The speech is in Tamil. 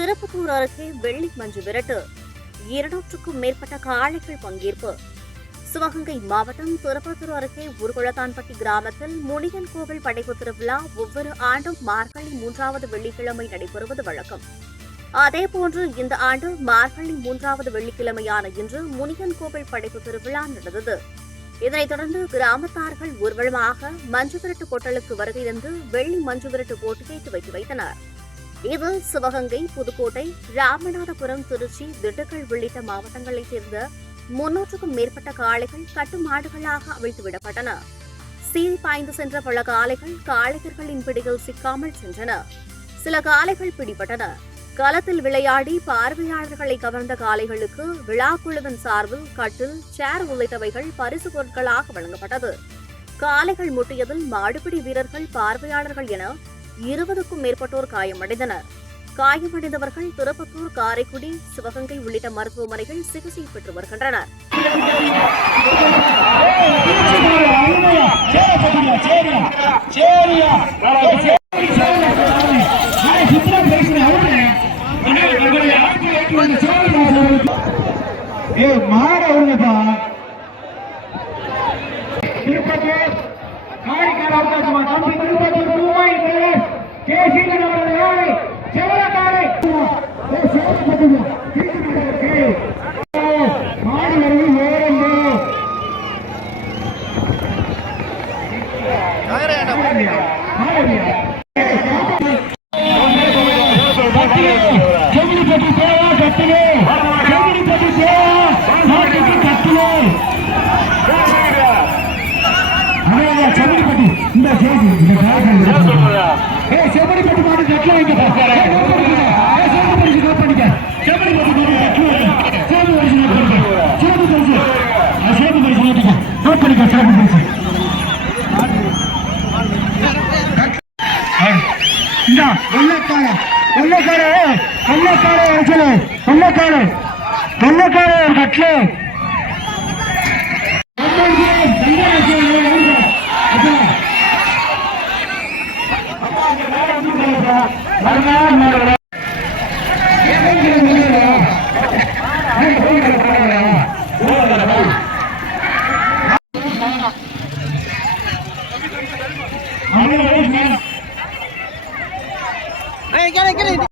திருப்பத்தூர் அருகே வெள்ளி மஞ்சு விரட்டு. இருநூற்றுக்கும் மேற்பட்ட காளைகள் பங்கேற்பு. சிவகங்கை மாவட்டம் திருப்பத்தூர் அருகே உருகுளத்தான்பட்டி கிராமத்தில் முனியன் கோவில் படைப்பு திருவிழா ஒவ்வொரு ஆண்டும் மார்கழி மூன்றாவது வெள்ளிக்கிழமை நடைபெறுவது வழக்கம். அதேபோன்று இந்த ஆண்டு மார்கழி மூன்றாவது வெள்ளிக்கிழமையான இன்று முனியன் கோவில் படைப்பு திருவிழா நடந்தது. இதனைத் தொடர்ந்து கிராமத்தார்கள் ஊர்வலமாக மஞ்சு விரட்டு பொட்டலுக்கு வருகை தந்து வெள்ளி மஞ்சு விரட்டு போட்டியை துவக்கி வைத்தனர். இது சிவகங்கை புதுக்கோட்டை ராமநாதபுரம் திருச்சி திண்டுக்கல் உள்ளிட்ட மாவட்டங்களைச் சேர்ந்த முன்னூற்றுக்கும் மேற்பட்ட காளைகள் கட்டுமாடுகளாக அவிழ்த்துவிடப்பட்டன. சீல் பாய்ந்து சென்ற பல காளைகள் காளைகர்களின் பிடியில் சிக்காமல் சென்றன. சில காளைகள் பிடிபட்டன. களத்தில் விளையாடி பார்வையாளர்களை கவர்ந்த காளைகளுக்கு விழாக்குழுவின் சார்பில் கட்டில் சேர் உள்ளிட்டவைகள் பரிசு பொருட்களாக வழங்கப்பட்டது. காளைகள் முட்டியதில் மாடுபிடி வீரர்கள் பார்வையாளர்கள் என இருபதுக்கும் மேற்பட்டோர் காயமடைந்தனர். காயமடைந்தவர்கள் திருப்பத்தூர் காரைக்குடி சிவகங்கை உள்ளிட்ட மருத்துவமனைகள் சிகிச்சை பெற்று வருகின்றனர். திருப்பத்தூர் பேலஸ் செவலக்காரை மாடு வருது ஏறந்து செவிலிப்பட்டி தேவா கத்திலே செவிலிப்பட்டி தேவா நாட்டுக்கு கத்திலே அவ்வளவுதான் செவிலிப்பட்டி இந்த செய்தி இந்த ஏ செவிலிப்பட்டி மாடு கட்டில வைக்க ஏ செவிலிப்பட்டி நோட் பண்ணிக்க செவிலிப்பட்டி மாடு கட்டில வைக்க சேது பரிசு நோட் பண்ணிக்க சேது பரிசு ஆ, பரிசு நோட் பண்ணிக்க நோட் பண்ணிக்க சேது பரிசு இந்த வெள்ளக்கார வெள்ளக்கார வெள்ளக்கார வெள்ளக்கார வெள்ளக்கார கட்லே கேளு கேளு